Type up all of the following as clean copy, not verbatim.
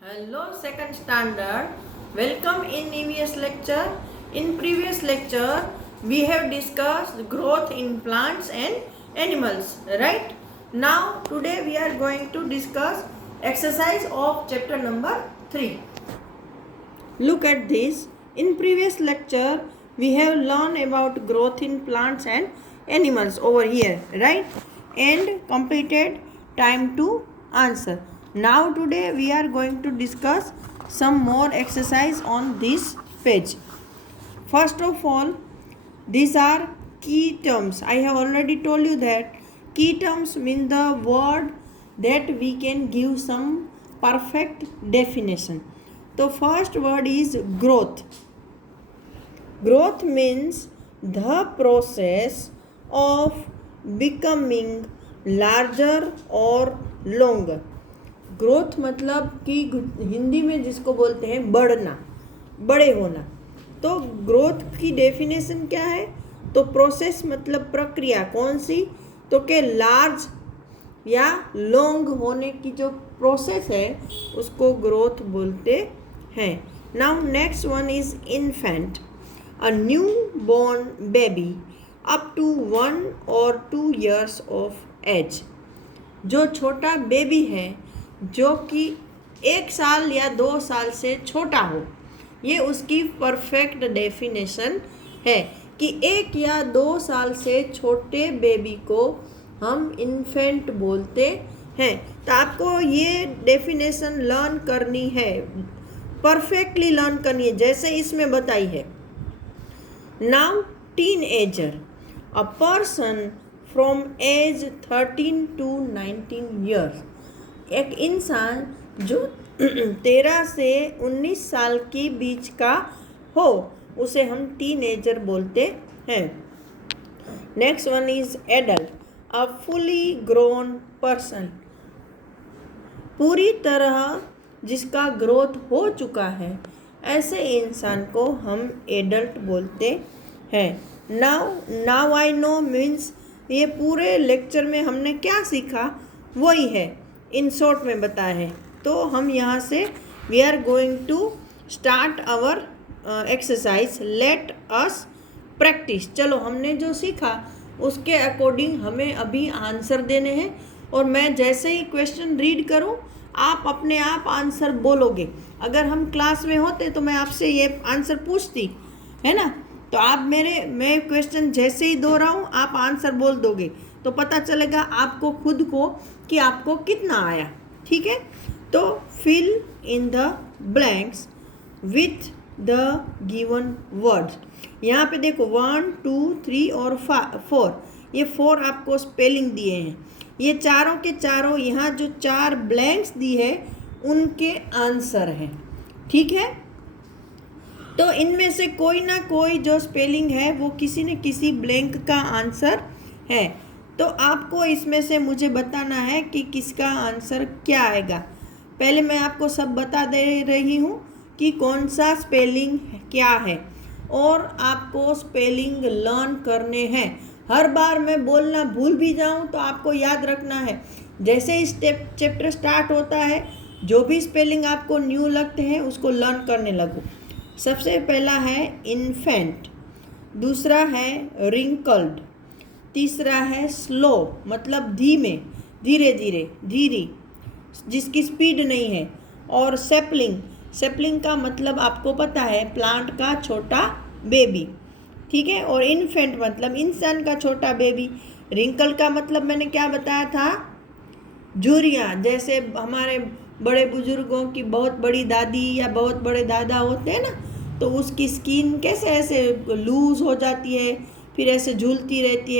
Hello, second standard. Welcome in previous lecture. In previous lecture, we have discussed growth in plants and animals, right? Now, today we are going to discuss exercise of chapter number 3. Look at this. In previous lecture, we have learned about growth in plants and animals over here, right? And completed time to answer. Now today we are going to discuss some more exercise on this page. First of all, these are key terms. I have already told you that key terms mean the word that we can give some perfect definition. The first word is growth. Growth means the process of becoming larger or longer. Growth मतलब कि हिंदी में जिसको बोलते हैं बढ़ना, बड़े होना. तो ग्रोथ की डेफिनेशन क्या है? तो प्रोसेस मतलब प्रक्रिया. कौन सी? तो के लार्ज या लॉन्ग होने की जो प्रोसेस है उसको ग्रोथ बोलते हैं. Now next one is infant. A newborn baby up to 1 or 2 years of age. जो छोटा बेबी है जो कि 1 साल या 2 साल से छोटा हो, ये उसकी परफेक्ट डेफिनेशन है कि 1 या 2 साल से छोटे बेबी को हम इन्फेंट बोलते हैं. तो आपको ये डेफिनेशन लर्न करनी है, परफेक्टली लर्न करनी है जैसे इसमें बताई है. Now, teenager, a person from age 13 to 19 years. एक इंसान जो 13 से 19 साल के बीच का हो उसे हम टीनेजर बोलते हैं. Next one is adult, a fully grown person. पूरी तरह जिसका ग्रोथ हो चुका है ऐसे इंसान को हम एडल्ट बोलते हैं. नाउ आई नो मीन्स ये पूरे लेक्चर में हमने क्या सीखा वही है, इन शॉर्ट में बताया है. तो हम यहाँ से we are going to start our exercise. Let us practice. चलो हमने जो सीखा उसके अकॉर्डिंग हमें अभी आंसर देने हैं और मैं जैसे ही क्वेश्चन रीड करूँ आप अपने आप आंसर बोलोगे. अगर हम क्लास में होते तो मैं आपसे ये आंसर पूछती है ना, तो आप मैं क्वेश्चन जैसे ही दोहराऊं आप आंसर बोल दोगे तो पता चलेगा आपको खुद को कि आपको कितना आया. ठीक है, तो fill in the blanks with the given words. यहाँ पे देखो 1 2 3 और 4, ये 4 आपको स्पेलिंग दिए हैं. ये चारों के चारों यहाँ जो 4 ब्लैंक्स दी है उनके आंसर हैं. ठीक है, तो इनमें से कोई ना कोई जो स्पेलिंग है वो किसी न किसी ब्लैंक का आंसर है. तो आपको इसमें से मुझे बताना है कि किसका आंसर क्या आएगा. पहले मैं आपको सब बता दे रही हूँ कि कौन सा स्पेलिंग क्या है और आपको स्पेलिंग लर्न करने हैं. हर बार मैं बोलना भूल भी जाऊं तो आपको याद रखना है. जैसे ही चैप्टर स्टार्ट होता है जो भी स्पेलिंग आपको न्यू लगते हैं उसको लर्न करने लगो. सबसे पहला है इन्फेंट, दूसरा है रिंकल्ड, तीसरा है स्लो मतलब धीमे, धीरे धीरे, धीरी जिसकी स्पीड नहीं है, और सेपलिंग. सेपलिंग का मतलब आपको पता है प्लांट का छोटा बेबी. ठीक है, और इन्फेंट मतलब इंसान का छोटा बेबी. रिंकल का मतलब मैंने क्या बताया था, झुर्रियाँ. जैसे हमारे बड़े बुजुर्गों की बहुत बड़ी दादी या बहुत बड़े दादा होते हैं ना, तो उसकी स्किन कैसे ऐसे लूज हो जाती है, फिर ऐसे झूलती रहती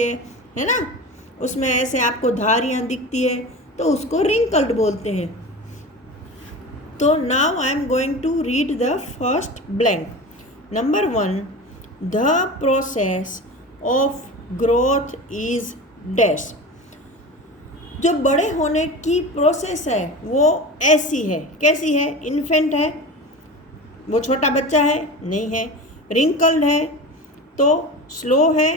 है ना, उसमें ऐसे आपको धारियाँ दिखती है, तो उसको रिंकल्ड बोलते हैं. तो now I am going to read the first blank. Number 1, the process of growth is dash. जो बड़े होने की प्रोसेस है वो ऐसी है. कैसी है? इन्फेंट है, वो छोटा बच्चा है, नहीं है. रिंकल्ड है, तो स्लो है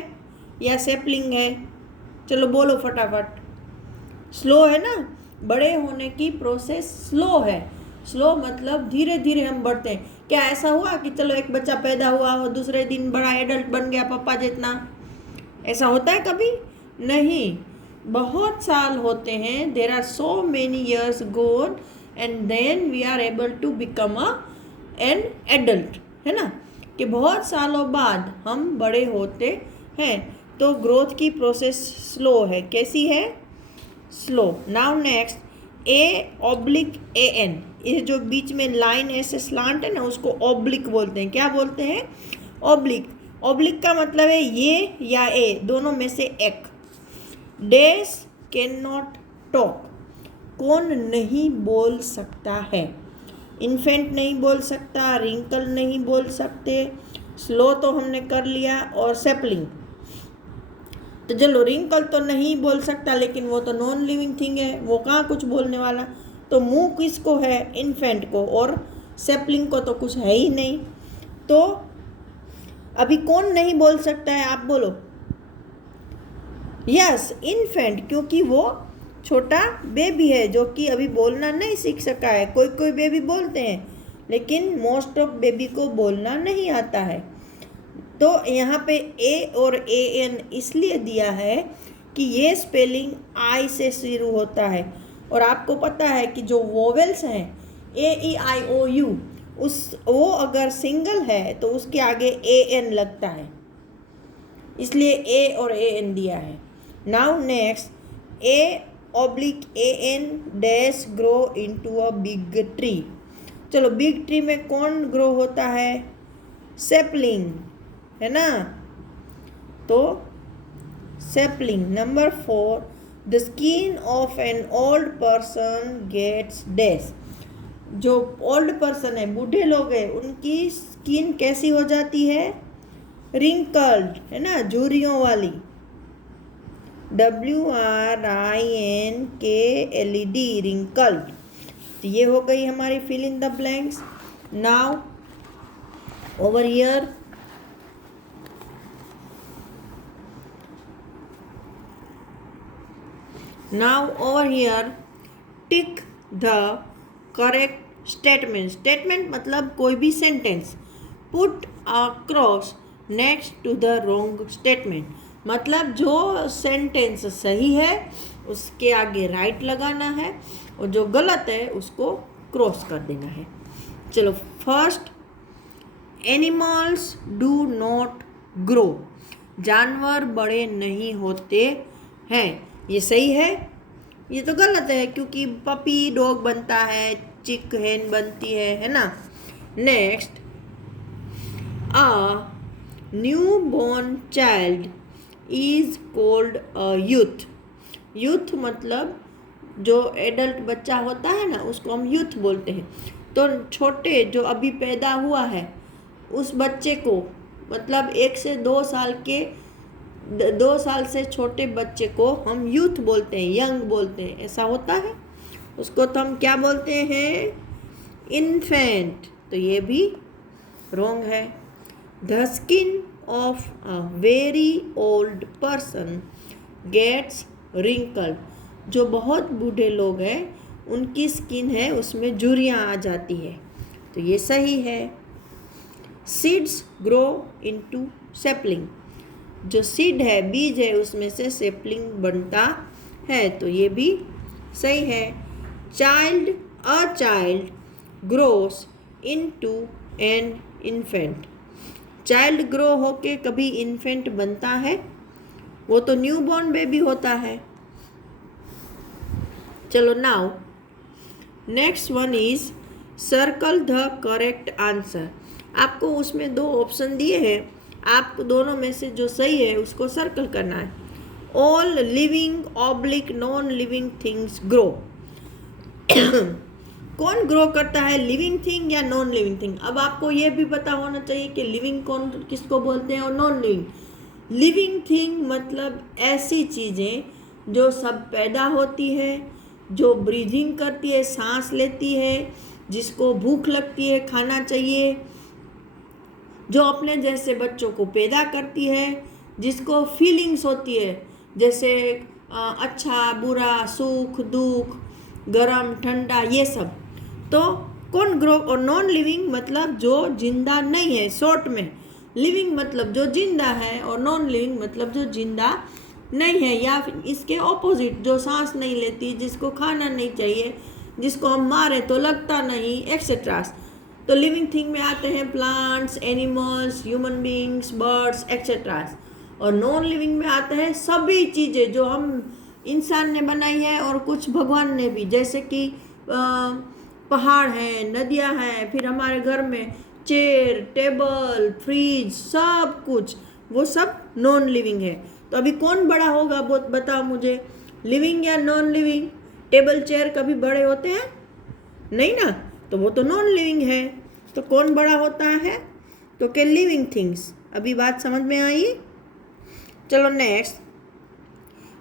या सेपलिंग है? चलो बोलो फटाफट. स्लो है ना, बड़े होने की प्रोसेस स्लो है. स्लो मतलब धीरे धीरे हम बढ़ते हैं। क्या ऐसा हुआ कि चलो एक बच्चा पैदा हुआ और दूसरे दिन बड़ा एडल्ट बन गया पापा जितना? ऐसा होता है कभी? नहीं, बहुत साल होते हैं। There are so many years gone and then we are able to become an adult, है ना, कि बहुत सालों बाद हम बड़े होते हैं। तो ग्रोथ की प्रोसेस स्लो है। कैसी है? स्लो। नाउ नेक्स्ट, A/AN, ये जो बीच में लाइन ऐसे स्लांट है ना, उसको ऑब्लिक बोलते हैं। क्या बोलते हैं? ऑब्लिक। ऑब्लिक का मतलब है ये या ए, दोनों में से एक। डैश कैन नॉट टॉक, कौन नहीं बोल सकता है? इन्फेंट नहीं बोल सकता, रिंकल नहीं बोल सकते, स्लो तो हमने कर लिया, और सेपलिंग। तो चलो, रिंकल तो नहीं बोल सकता, लेकिन वो तो नॉन लिविंग थिंग है, वो कहाँ कुछ बोलने वाला। तो मुंह किसको है? इन्फेंट को, और सेपलिंग को तो कुछ है ही नहीं। तो अभी कौन नहीं बोल सकता है, आप बोलो। यस, इन्फेंट, क्योंकि वो छोटा बेबी है जो कि अभी बोलना नहीं सीख सका है। कोई कोई बेबी बोलते हैं, लेकिन मोस्ट ऑफ बेबी को बोलना नहीं आता है। तो यहाँ पे ए और AN इसलिए दिया है कि ये स्पेलिंग आई से शुरू होता है, और आपको पता है कि जो वोवेल्स हैं A, E, I, O, U, वो अगर सिंगल है तो उसके आगे AN लगता है, इसलिए A और AN दिया है। Now next, A/AN dash grow into a big tree. चलो, बिग ट्री में कौन ग्रो होता है? सेपलिंग, है ना। तो sapling. Number 4, the skin of an old person gets dash. जो ओल्ड पर्सन है, बूढ़े लोग हैं, उनकी स्किन कैसी हो जाती है? रिंकल्ड, है ना, झुर्रियों वाली। WRINKLED, wrinkled. तो ये हो गई हमारी fill in the blanks. Now over here, tick the correct statement. Statement मतलब कोई भी sentence. Put a cross next to the wrong statement, मतलब जो सेंटेंस सही है उसके आगे राइट लगाना है, और जो गलत है उसको क्रॉस कर देना है। चलो, first, animals do not grow. जानवर बड़े नहीं होते हैं। ये सही है? ये तो गलत है, क्योंकि पपी डॉग बनता है, चिक हेन बनती है ना। Next, a new born child is cold a youth. Youth मतलब जो एडल्ट बच्चा होता है ना, उसको हम यूथ बोलते हैं। तो छोटे जो अभी पैदा हुआ है उस बच्चे को, मतलब 1 से 2 साल के, 2 साल से छोटे बच्चे को हम यूथ बोलते हैं, यंग बोलते हैं। ऐसा होता है, उसको तो हम क्या बोलते हैं? इन्फेंट। तो ये भी रॉन्ग है। The skin of a very old person gets wrinkle. जो बहुत बूढ़े लोग हैं उनकी स्किन है उसमें झुर्रियाँ आ जाती है, तो ये सही है। Seeds grow into sapling. जो सीड है, बीज है, उसमें से सेपलिंग बनता है, तो ये भी सही है। A child grows into an infant. Child grow होके कभी इन्फेंट बनता है? वो तो न्यू बॉर्न बेबी होता है। चलो, now next one is circle the correct answer. आपको उसमें 2 ऑप्शन दिए हैं, आपको दोनों में से जो सही है उसको सर्कल करना है। All living oblique non living things grow. कौन ग्रो करता है, लिविंग थिंग या नॉन लिविंग थिंग? अब आपको ये भी पता होना चाहिए कि लिविंग कौन किसको बोलते हैं और नॉन लिविंग। लिविंग थिंग मतलब ऐसी चीज़ें जो सब पैदा होती है, जो ब्रीदिंग करती है, सांस लेती है, जिसको भूख लगती है, खाना चाहिए, जो अपने जैसे बच्चों को पैदा करती है, जिसको फीलिंग्स होती है, जैसे अच्छा बुरा, सुख दुख, गरम ठंडा, ये सब। तो कौन ग्रो, और नॉन लिविंग मतलब जो जिंदा नहीं है, शॉर्ट में लिविंग मतलब जो जिंदा है और नॉन लिविंग मतलब जो जिंदा नहीं है, या फिर इसके ऑपोजिट जो सांस नहीं लेती, जिसको खाना नहीं चाहिए, जिसको हम मारे तो लगता नहीं, एक्सेट्रा। तो लिविंग थिंग में आते हैं plants, animals, human beings, birds, etcetera. और नॉन लिविंग में आते हैं सभी चीज़ें जो हम इंसान ने बनाई है और कुछ भगवान ने भी, जैसे कि पहाड़ हैं, नदियाँ हैं, फिर हमारे घर में चेयर, टेबल, फ्रिज, सब कुछ, वो सब नॉन लिविंग है। तो अभी कौन बड़ा होगा वो बताओ मुझे, लिविंग या नॉन लिविंग? टेबल चेयर कभी बड़े होते हैं? नहीं ना, तो वो तो नॉन लिविंग है। तो कौन बड़ा होता है? तो क्या लिविंग थिंग्स। अभी बात समझ में आई? चलो next,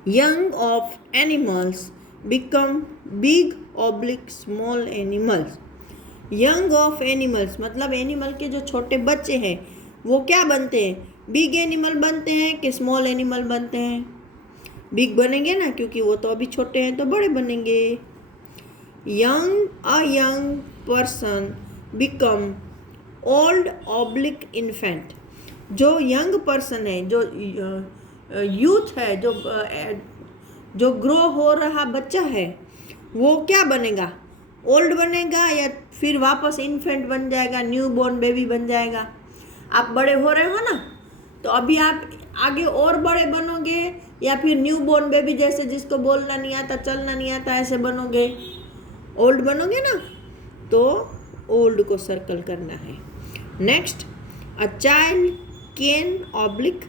young of animals become big oblique small animals. Young of animals मतलब एनिमल के जो छोटे बच्चे हैं वो क्या बनते हैं, बिग एनिमल बनते हैं कि स्मॉल एनिमल बनते हैं? बिग बनेंगे ना, क्योंकि वो तो अभी छोटे हैं तो बड़े बनेंगे। A young person become old oblique infant. जो यंग पर्सन है, जो यूथ है, जो ग्रो हो रहा बच्चा है, वो क्या बनेगा, ओल्ड बनेगा या फिर वापस इन्फेंट बन जाएगा, न्यू बॉर्न बेबी बन जाएगा? आप बड़े हो रहे हो ना, तो अभी आप आगे और बड़े बनोगे या फिर न्यू बॉर्न बेबी जैसे जिसको बोलना नहीं आता, चलना नहीं आता, ऐसे बनोगे? ओल्ड बनोगे ना, तो ओल्ड को सर्कल करना है। Next, a child can oblique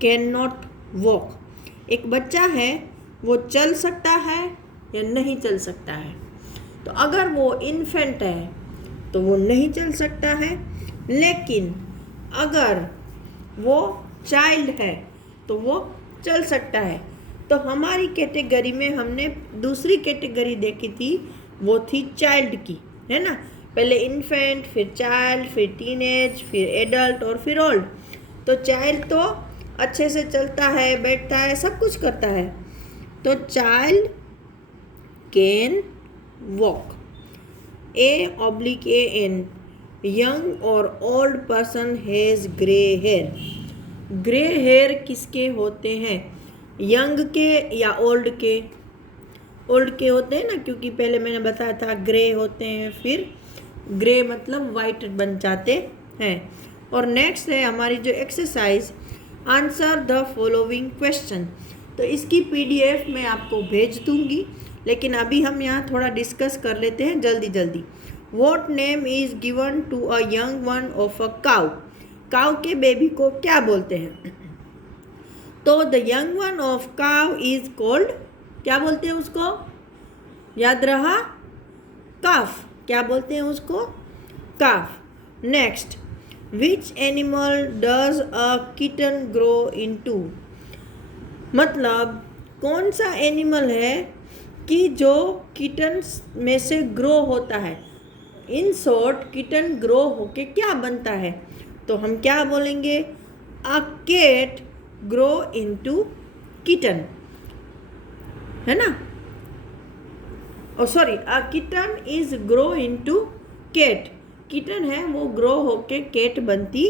can not walk. एक बच्चा है वो चल सकता है या नहीं चल सकता है? तो अगर वो इन्फेंट है तो वो नहीं चल सकता है, लेकिन अगर वो चाइल्ड है तो वो चल सकता है। तो हमारी कैटेगरी में हमने दूसरी कैटेगरी देखी थी, वो थी चाइल्ड की, है ना। पहले इन्फेंट, फिर चाइल्ड, फिर टीनेज, फिर एडल्ट और फिर ओल्ड। तो चाइल्ड तो अच्छे से चलता है, बैठता है, सब कुछ करता है। तो child can walk. A/AN, young or old person has grey hair. Grey hair किसके होते हैं, यंग के या ओल्ड के? ओल्ड के होते हैं ना, क्योंकि पहले मैंने बताया था ग्रे होते हैं, फिर ग्रे मतलब वाइट बन जाते हैं। और नेक्स्ट है हमारी जो exercise, answer the following question. तो इसकी PDF मैं आपको भेज दूंगी, लेकिन अभी हम यहाँ थोड़ा डिस्कस कर लेते हैं जल्दी जल्दी। What name is given to a young one of a cow. Cow के बेबी को क्या बोलते हैं? तो the young one of cow is called, क्या बोलते हैं उसको? याद रहा? काफ। क्या बोलते हैं उसको? Calf. Next, which animal does a kitten grow into. मतलब कौन सा एनिमल है कि जो किटन्स में से ग्रो होता है? इन शॉर्ट किटन ग्रो होके क्या बनता है? तो हम क्या बोलेंगे? A cat grow into kitten, है ना। Oh sorry, a kitten is grow into cat. Kitten है वो ग्रो होके कैट बनती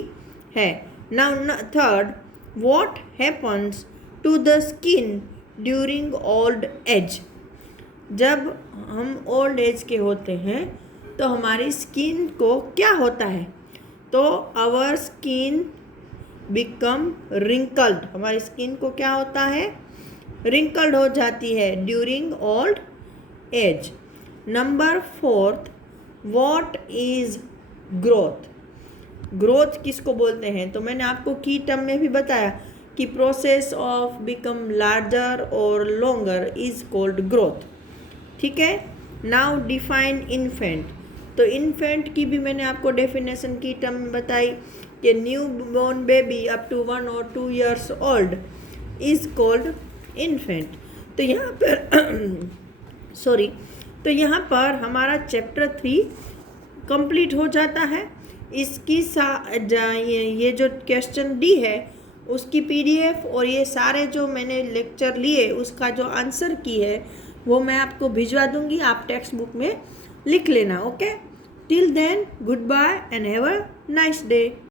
है। Now third, what happens to the skin during old age. जब हम ओल्ड एज के होते हैं तो हमारी स्किन को क्या होता है? तो आवर स्किन बिकम रिंकल्ड। हमारी स्किन को क्या होता है? रिंकल्ड हो जाती है during old as. Number 4, what is growth. Growth किसको बोलते हैं? तो मैंने आपको की टर्म में भी बताया कि प्रोसेस ऑफ बिकम लार्जर और लॉन्गर इज कॉल्ड ग्रोथ। ठीक है। Now define infant. तो इन्फेंट की भी मैंने आपको डेफिनेशन की टर्म में बताई कि new born baby up to 1 और 2 years old is called infant. तो यहाँ पर तो यहाँ पर हमारा चैप्टर 3 कंप्लीट हो जाता है। इसकी ये जो क्वेश्चन डी है उसकी PDF और ये सारे जो मैंने लेक्चर लिए उसका जो आंसर की है वो मैं आपको भिजवा दूंगी, आप टेक्स्ट बुक में लिख लेना। Okay, Till then, goodbye and have a nice day.